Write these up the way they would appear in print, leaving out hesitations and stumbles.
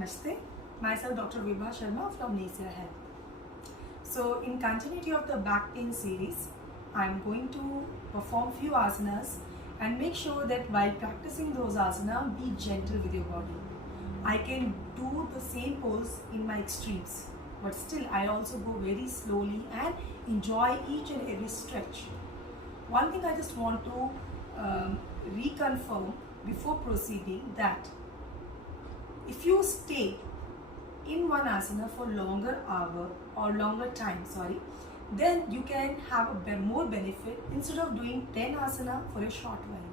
Namaste. Myself Dr. Vibha Sharma from NeeciaHealth. So in continuity of the back pain series, I am going to perform few asanas and make sure that while practicing those asanas, be gentle with your body. I can do the same pose in my extremes, but still I also go very slowly and enjoy each and every stretch. One thing I just want to reconfirm before proceeding, that if you stay in one asana for longer hour or longer time, then you can have a more benefit instead of doing 10 asana for a short while.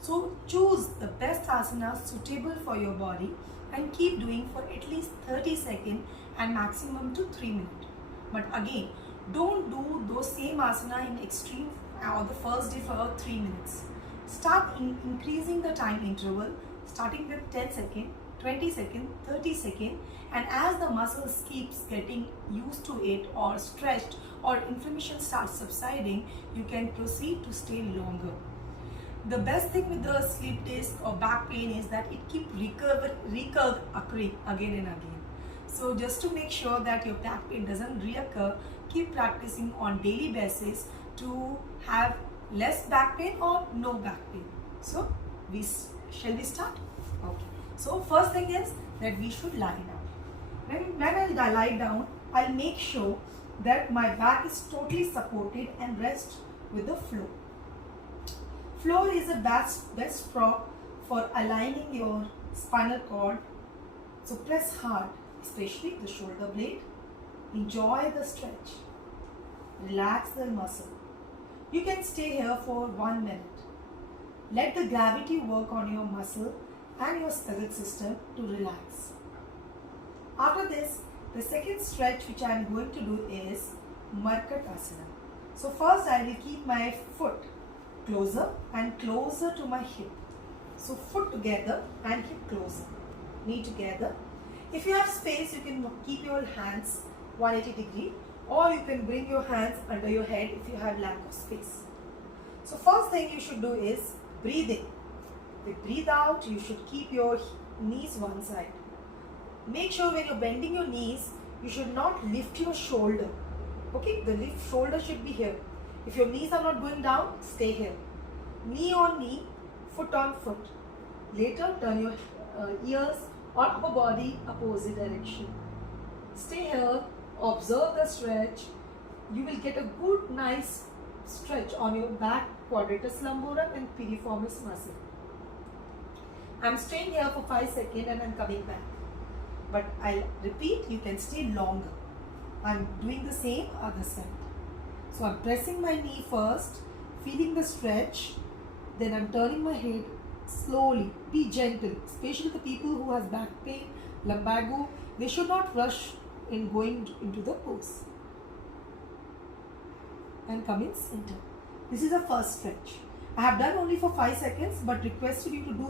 So choose the best asana suitable for your body and keep doing for at least 30 seconds and maximum to 3 minutes. But again, don't do those same asana in extreme or the first day for 3 minutes. Start increasing the time interval, starting with 10 seconds, 20 seconds, 30 seconds, and as the muscles keeps getting used to it or stretched or inflammation starts subsiding, you can proceed to stay longer. The best thing with the slip disc or back pain is that it keeps occurring again and again. So just to make sure that your back pain doesn't reoccur, keep practicing on daily basis to have less back pain or no back pain. So shall we start? Okay. So first thing is that we should lie down. When I lie down, I'll make sure that my back is totally supported and rest with the floor. Floor is the best prop for aligning your spinal cord. So press hard, especially the shoulder blade. Enjoy the stretch. Relax the muscle. You can stay here for 1 minute. Let the gravity work on your muscle and your skeletal system to relax. After this, the second stretch which I am going to do is Garudasana. So first I will keep my foot closer and closer to my hip. So foot together and hip closer, knee together. If you have space, you can keep your hands 180 degree, or you can bring your hands under your head if you have lack of space. So first thing you should do is breathe in. With breathe out, you should keep your knees one side. Make sure when you're bending your knees, you should not lift your shoulder. Okay, the shoulder should be here. If your knees are not going down, stay here. Knee on knee, foot on foot. Later, turn your ears or upper body opposite direction. Stay here, observe the stretch. You will get a good, nice stretch on your back, quadratus lumborum and piriformis muscle. I'm staying here for 5 seconds and I'm coming back. But I'll repeat, you can stay longer. I'm doing the same other side. So I'm pressing my knee first, feeling the stretch. Then I'm turning my head slowly. Be gentle, especially the people who has back pain, lumbago. They should not rush in going into the pose. And come in center. This is the first stretch. I have done only for 5 seconds, but requested you to do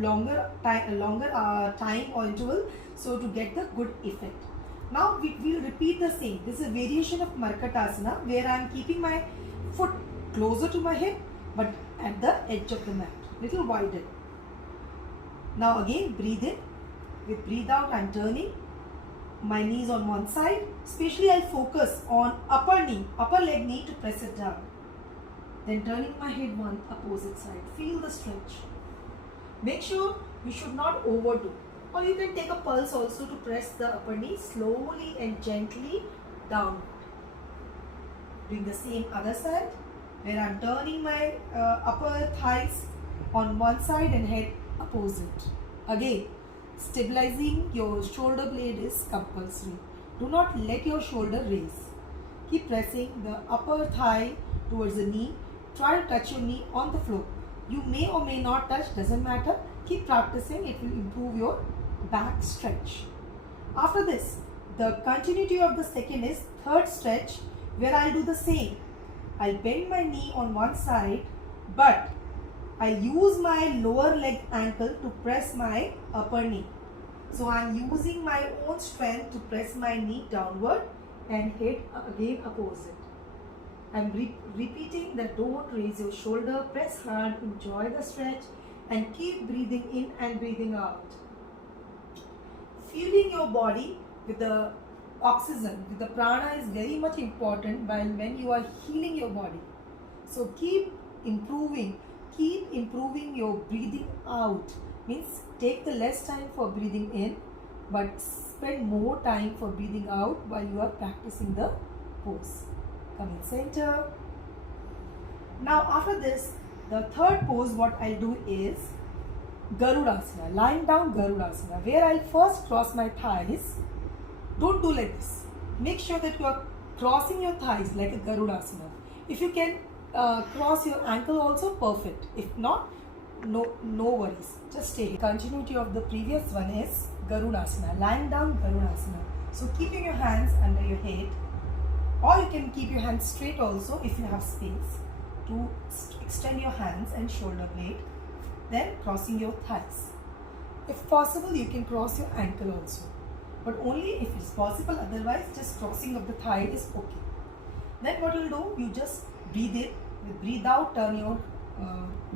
longer time or interval, so to get the good effect. Now we will repeat the same. This is a variation of Garudasana where I am keeping my foot closer to my hip but at the edge of the mat, little wider. Now again breathe in. With breathe out, I am turning my knees on one side. Especially I focus on upper leg knee to press it down. Then turning my head one opposite side. Feel the stretch. Make sure you should not overdo. Or you can take a pulse also to press the upper knee slowly and gently down. Doing the same other side, where I am turning my upper thighs on one side and head opposite. Again, stabilizing your shoulder blade is compulsory. Do not let your shoulder raise. Keep pressing the upper thigh towards the knee. Try to touch your knee on the floor. You may or may not touch, doesn't matter. Keep practicing, it will improve your back stretch. After this, the continuity of the second is third stretch, where I'll do the same. I'll bend my knee on one side, but I'll use my lower leg ankle to press my upper knee. So I'm using my own strength to press my knee downward and head again opposite. I'm repeating that don't raise your shoulder, press hard, enjoy the stretch and keep breathing in and breathing out. fueling your body with the oxygen, with the prana is very much important while when you are healing your body. So keep improving your breathing out. Means take the less time for breathing in, but spend more time for breathing out while you are practicing the pose. Come in center. Now after this, the third pose what I'll do is Garudasana, lying down Garudasana, where I'll first cross my thighs. Don't do like this. Make sure that you are crossing your thighs like a Garudasana. If you can cross your ankle also, perfect. If not, no worries. Just stay. Continuity of the previous one is Garudasana, lying down Garudasana. So keeping your hands under your head, or you can keep your hands straight also if you have space to extend your hands and shoulder blade. Then crossing your thighs. If possible, you can cross your ankle also, but only if it's possible. Otherwise, just crossing of the thigh is okay. Then what you'll do, you just breathe in, breathe out, turn your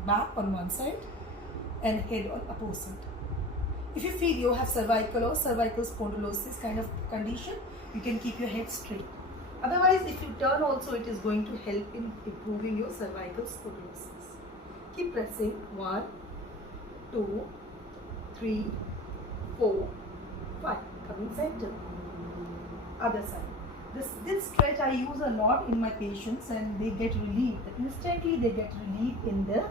back on one side and head on opposite. If you feel you have cervical or cervical spondylosis kind of condition, you can keep your head straight. Otherwise, if you turn also, it is going to help in improving your cervical spondylosis. Keep pressing. 1, 2, 3, 4, 5. Come in center. Other side. This stretch I use a lot in my patients, and they get relief. Instantly they get relief in their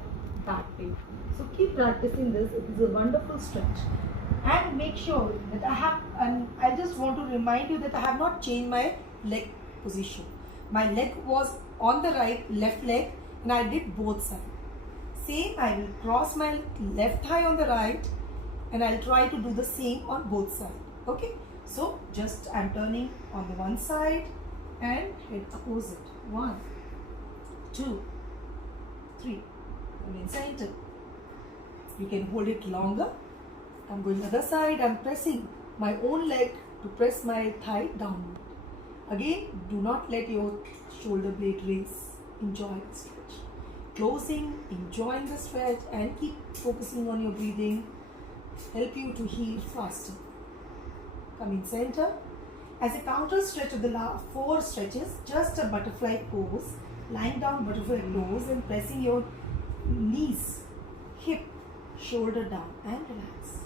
back pain. So keep practicing this. It is a wonderful stretch. And make sure that I just want to remind you that I have not changed my leg position. My leg was on the right, left leg, and I did both sides. Same, I will cross my left thigh on the right, and I'll try to do the same on both sides. Okay, so just I'm turning on the one side and head opposite. 1, 2, 3. I'm in center. You can hold it longer. I'm going other side. I'm pressing my own leg to press my thigh downward. Again, do not let your shoulder blade raise. Enjoy the stretch. Closing, enjoying the stretch, and keep focusing on your breathing. Help you to heal faster. Come in center. As a counter stretch of the last 4 stretches, just a butterfly pose, lying down butterfly pose and pressing your knees, hip, shoulder down and relax.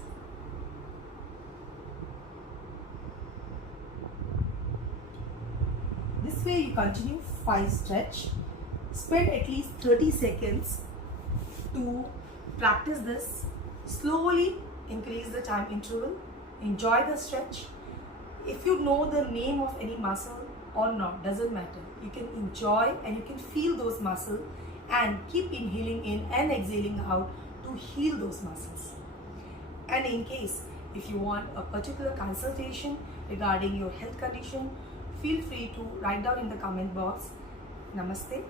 This way you continue 5 stretch. Spend at least 30 seconds to practice this. Slowly increase the time interval. Enjoy the stretch. If you know the name of any muscle or not, doesn't matter. You can enjoy and you can feel those muscles and keep inhaling in and exhaling out to heal those muscles. And in case if you want a particular consultation regarding your health condition, feel free to write down in the comment box. Namaste.